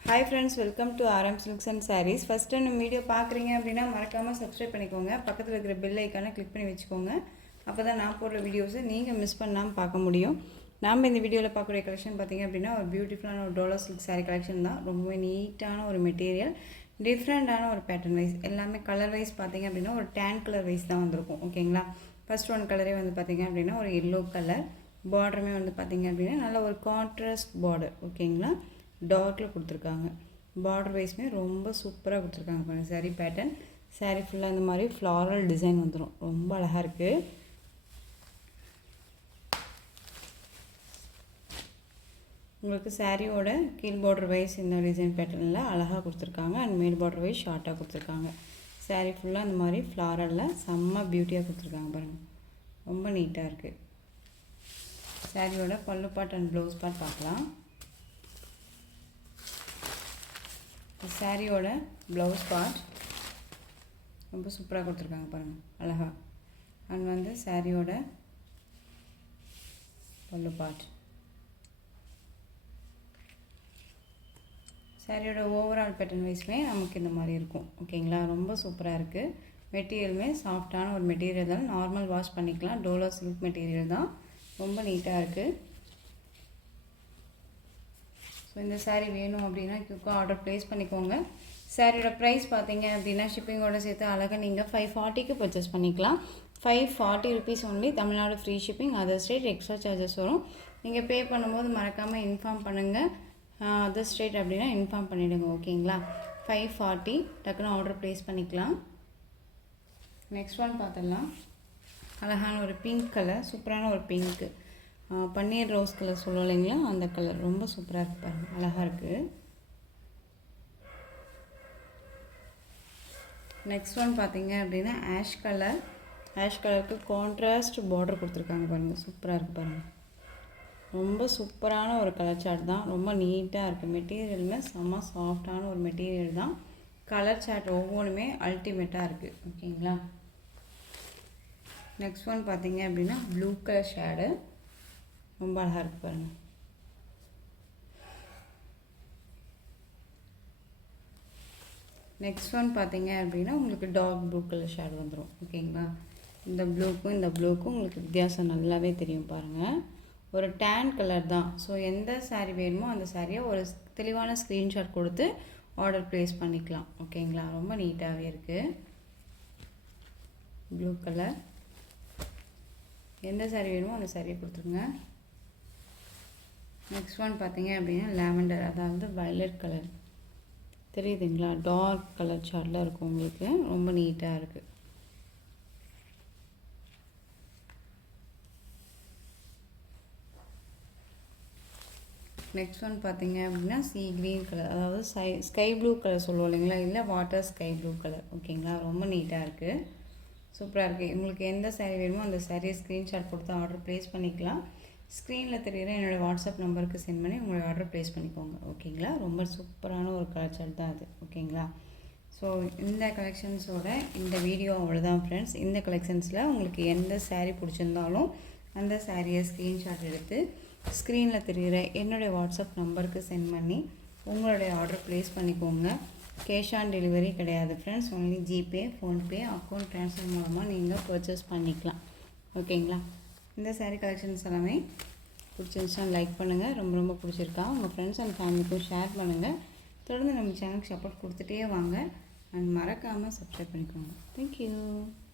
Hi friends, welcome to RM Silks and Sarees. First time இந்த video பார்க்குறீங்க அப்படின்னா மறக்காமல் சப்ஸ்கிரைப் பண்ணிக்கோங்க. பக்கத்தில் இருக்கிற பெல் ஐக்கானை கிளிக் பண்ணி வச்சுக்கோங்க. அப்போ தான் நான் போடுற வீடியோஸை நீங்கள் மிஸ் பண்ணாமல் பார்க்க முடியும். நாம் இந்த வீடியோவில் பார்க்கக்கூடிய கலெக்ஷன் பார்த்திங்க அப்படின்னா ஒரு பியூட்டிஃபுல்லான ஒரு டோலா சில்க் சாரீ கலெக்ஷன் தான். ரொம்பவே நீட்டான ஒரு மெட்டீரியல், டிஃப்ரெண்ட்டான ஒரு பேட்டர்ன் வைஸ், எல்லாமே கலர் வைஸ் பார்த்திங்க அப்படின்னா ஒரு டேன் கலர் வைஸ் தான் வந்திருக்கும். ஓகேங்களா? ஃபர்ஸ்ட் ஒன் கலரே வந்து பார்த்திங்க அப்படின்னா ஒரு எல்லோ கலர், பார்டருமே வந்து பார்த்திங்க அப்படின்னா நல்ல ஒரு கான்ட்ராஸ்ட் பார்டர். ஓகேங்களா? டார்க்கில் கொடுத்துருக்காங்க. பார்டர் வைஸ்மே ரொம்ப சூப்பராக கொடுத்துருக்காங்க. பாருங்கள், சாரீ பேட்டர்ன், சாரீ ஃபுல்லாக இந்த மாதிரி ஃப்ளாரல் டிசைன் வந்துடும். ரொம்ப அழகாக இருக்குது. உங்களுக்கு சாரியோட கீழ் பார்டர் வைஸ் இந்த டிசைன் பேட்டர்னில் அழகாக கொடுத்துருக்காங்க. அண்ட் மேல் பார்டர் வைஸ் ஷார்ட்டாக கொடுத்துருக்காங்க. சாரீ ஃபுல்லாக இந்த மாதிரி ஃப்ளாரலில் செம்ம பியூட்டியாக கொடுத்துருக்காங்க. பாருங்கள், ரொம்ப நீட்டாக இருக்குது. சாரியோட பல்லு பார்ட் அண்ட் ப்ளவுஸ் பார்ட் பார்க்கலாம். சாரியோட ப்ளவுஸ் பார்ட் ரொம்ப சூப்பராக கொடுத்துருக்காங்க. பாருங்கள், அழகாக. அண்ட் வந்து சாரியோட பல்லு பார்ட், சாரியோட ஓவரால் பேட்டர்ன் வைஸ்மே நமக்கு இந்த மாதிரி இருக்கும். ஓகேங்களா? ரொம்ப சூப்பராக இருக்குது. மெட்டீரியலுமே சாஃப்டான ஒரு மெட்டீரியல் தான். நார்மல் வாஷ் பண்ணிக்கலாம். டோலா சில்க் மெட்டீரியல் தான். ரொம்ப நீட்டாக இருக்குது. ஸோ இந்த சாரீ வேணும் அப்படின்னா குயிக்காக ஆர்டர் ப்ளேஸ் பண்ணிக்கோங்க. சாரியோட ப்ரைஸ் பார்த்தீங்க அப்படின்னா ஷிப்பிங்கோட சேர்த்து அழகாக நீங்கள் 540க்கு பர்ச்சேஸ் பண்ணிக்கலாம். 540 rupees only. Tamil Nadu free shipping. Other state extra charges வரும். நீங்கள் பே பண்ணும்போது மறக்காமல் இன்ஃபார்ம் பண்ணுங்கள். அதர் ஸ்டேட் அப்படின்னா இன்ஃபார்ம் பண்ணிவிடுங்க. ஓகேங்களா? 540 டக்குன்னு ஆர்டர் ப்ளேஸ் பண்ணிக்கலாம். நெக்ஸ்ட் ஒன் பார்த்துடலாம். அழகான ஒரு பிங்க் கலர், சூப்பரான ஒரு பிங்க்கு, பன்னீர் ரோஸ் கலர் சொல்லுவோம் இல்லைங்களா, அந்த கலர் ரொம்ப சூப்பராக இருக்குது. பாருங்கள், அழகாக இருக்குது. நெக்ஸ்ட் ஒன் பார்த்தீங்க அப்படின்னா ஆஷ் கலர். ஆஷ் கலருக்கு கான்ட்ராஸ்ட் பார்டர் கொடுத்துருக்காங்க. பாருங்கள், சூப்பராக இருக்குது. பாருங்கள், ரொம்ப சூப்பரான ஒரு கலர் சார்ட் தான். ரொம்ப நீட்டாக இருக்குது. மெட்டீரியலுமே செம்ம சாஃப்டான ஒரு மெட்டீரியல் தான். கலர் சார்ட் ஒவ்வொன்றுமே அல்டிமேட்டாக இருக்குது. ஓகேங்களா? நெக்ஸ்ட் ஒன் பார்த்தீங்க அப்படின்னா ப்ளூ கலர் ஷேடு, ரொம்ப அழகாக இருக்குது. பாருங்கள், நெக்ஸ்ட் ஒன் பார்த்தீங்க அப்படின்னா உங்களுக்கு டார்க் ப்ளூ கலர் ஷேட் வந்துடும். ஓகேங்களா? இந்த ப்ளூக்கும் இந்த ப்ளூக்கும் உங்களுக்கு வித்தியாசம் நல்லாவே தெரியும். பாருங்கள், ஒரு டேன் கலர் தான். ஸோ எந்த சாரீ வேணுமோ அந்த சாரியை ஒரு தெளிவான ஸ்க்ரீன்ஷாட் கொடுத்து ஆர்டர் ப்ளேஸ் பண்ணிக்கலாம். ஓகேங்களா? ரொம்ப நீட்டாகவே இருக்குது. ப்ளூ கலர், எந்த சாரீ வேணுமோ அந்த சாரியை கொடுத்துருங்க. நெக்ஸ்ட் ஒன் பார்த்தீங்க அப்படின்னா லாவெண்டர், அதாவது வயலட் கலர் தெரியுதுங்களா? டார்க் கலர் சார்ட்டில் இருக்கும். உங்களுக்கு ரொம்ப நீட்டாக இருக்குது. நெக்ஸ்ட் ஒன் பார்த்தீங்க அப்படின்னா சீ க்ரீன் கலர், அதாவது ஸ்கை ப்ளூ கலர் சொல்லுவோம் இல்லைங்களா, இல்லை வாட்டர் ஸ்கை ப்ளூ கலர். ஓகேங்களா? ரொம்ப நீட்டாக இருக்குது, சூப்பராக இருக்குது. உங்களுக்கு எந்த சாரீ வேணுமோ அந்த சாரியை ஸ்க்ரீன்ஷாட் கொடுத்து ஆர்டர் ப்ளேஸ் பண்ணிக்கலாம். ஸ்க்ரீனில் தெரிகிற என்னோடய வாட்ஸ்அப் நம்பருக்கு சென்ட் பண்ணி உங்களோட ஆர்டர் ப்ளேஸ் பண்ணிக்கோங்க. ஓகேங்களா? ரொம்ப சூப்பரான ஒரு கலர் சார்ட் தான் அது. ஓகேங்களா? ஸோ இந்த கலெக்ஷன்ஸோட இந்த வீடியோ அவ்வளோதான் ஃப்ரெண்ட்ஸ். இந்த கலெக்ஷன்ஸில் உங்களுக்கு எந்த சாரீ பிடிச்சிருந்தாலும் அந்த சாரியை ஸ்க்ரீன்ஷாட் எடுத்து ஸ்க்ரீனில் தெரிகிற என்னுடைய வாட்ஸ்அப் நம்பருக்கு சென்ட் பண்ணி உங்களுடைய ஆர்டர் ப்ளேஸ் பண்ணிக்கோங்க. கேஷ் ஆன் டெலிவரி கிடையாது friends. Only GPay, PhonePe, account transfer மூலமாக நீங்கள் பர்ச்சேஸ் பண்ணிக்கலாம். ஓகேங்களா? இந்த சாரீ கலெக்ஷன்ஸ் எல்லாமே பிடிச்சிருந்துச்சுன்னா லைக் பண்ணுங்கள். ரொம்ப ரொம்ப பிடிச்சிருக்கா உங்கள் ஃப்ரெண்ட்ஸ் அண்ட் ஃபேமிலிக்கும் ஷேர் பண்ணுங்கள். தொடர்ந்து நம்ம சேனலுக்கு சப்போர்ட் கொடுத்துட்டே வாங்க. அண்ட் மறக்காமல் சப்ஸ்கிரைப் பண்ணிக்கோங்க. தேங்க்யூ.